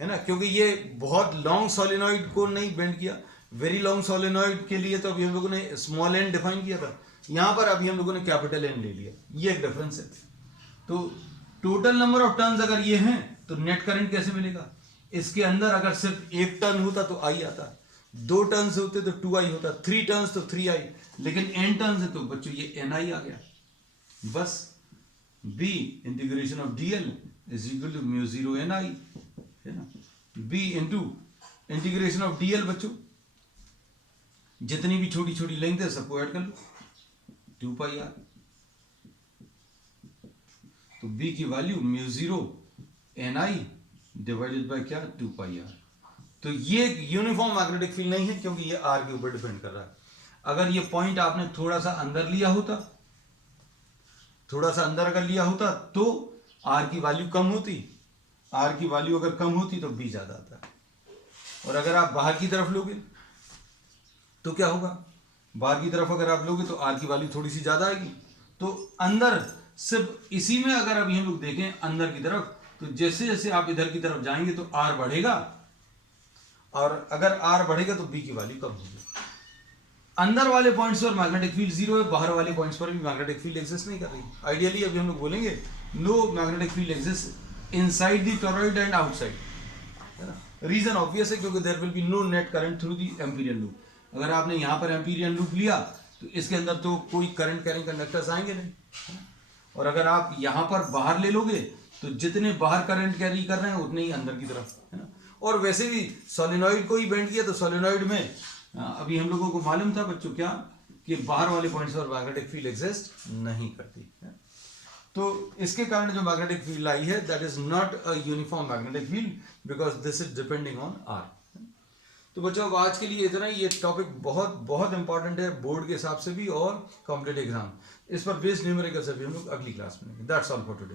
है ना, क्योंकि ये बहुत लॉन्ग सोलेनॉइड को नहीं बेंड किया. वेरी लॉन्ग सोलेनॉइड के लिए तो अभी हम लोगों ने स्मॉल n डिफाइन किया था, यहां पर अभी हम लोगों ने कैपिटल N ले लिया. ये एक डिफरेंस है. तो टोटल नंबर ऑफ टर्न्स अगर ये हैं तो नेट करंट कैसे मिलेगा? इसके अंदर अगर सिर्फ एक टर्न होता तो I आता, 2 टर्न्स होते तो 2I होता, 3 टर्न्स तो 3I, लेकिन n टर्न्स है तो बच्चों ये NI आ गया. बस B integration of DL is equal to mu 0 NI, है ना. B into integration of DL बच्चों, जितनी भी छोटी छोटी लेंथ है सबको ऐड कर लो, 2 पाई R. तो B की value mu 0 NI divided by क्या? 2 पाई R. तो ये यूनिफॉर्म मैग्नेटिक फील्ड नहीं है क्योंकि ये R के ऊपर डिपेंड कर रहा है. अगर ये पॉइंट आपने थोड़ा सा अंदर लिया होता, थोड़ा सा अंदर अगर लिया होता तो R की वैल्यू कम होती. R की वैल्यू अगर कम होती तो B ज्यादा आता. और अगर आप बाहर की तरफ लोगे तो क्या होगा? बाहर की तरफ अगर आप लोगे तो R की वैल्यू थोड़ी सी ज्यादा आएगी. तो अंदर सिर्फ इसी में अगर अभी हम लोग देखें अंदर की तरफ, तो जैसे जैसे आप इधर की तरफ जाएंगे तो R बढ़ेगा, और अगर R बढ़ेगा तो B की वैल्यू कम होगी. अंदर वाले पॉइंट्स पर मैग्नेटिक फील्ड 0 है, बाहर वाले पॉइंट्स पर भी मैग्नेटिक फील्ड एग्जिस्ट नहीं कर रही. आइडियली अभी हम लोग बोलेंगे no magnetic field exist inside the toroid and outside, है ना. रीजन ऑब्वियस है क्योंकि there will be no net current through the Amperian loop. अगर आपने यहां पर एम्पीरियल लूप लिया तो इसके अंदर तो कोई करंट कैरिंग कंडक्टर्स आएंगे नहीं, है ना? और अगर आप यहां पर बाहर ले लोगे तो जितने बाहर करंट कैरी कर रहे हैं उतने ही अंदर की तरफ, है ना. और वैसे भी सोलेनॉइड को ही बेंड किया तो सोलेनॉइड में अभी हम लोगों को मालूम था बच्चों क्या, कि बाहर वाले पॉइंट्स पर मैग्नेटिक फील्ड एग्जिस्ट नहीं करती है. तो इसके कारण जो मैग्नेटिक फील्ड आई है that is not a uniform magnetic field because this is depending on R. तो बच्चों अब आज के लिए इतना ही. ये टॉपिक बहुत बहुत इंपॉर्टेंट है बोर्ड के हिसाब से भी और कॉम्पिटेटिव एग्जाम. इस पर बेस्ड न्यूमेरिकल से भी हम लोग अगली क्लास में लेंगे. That's all for today.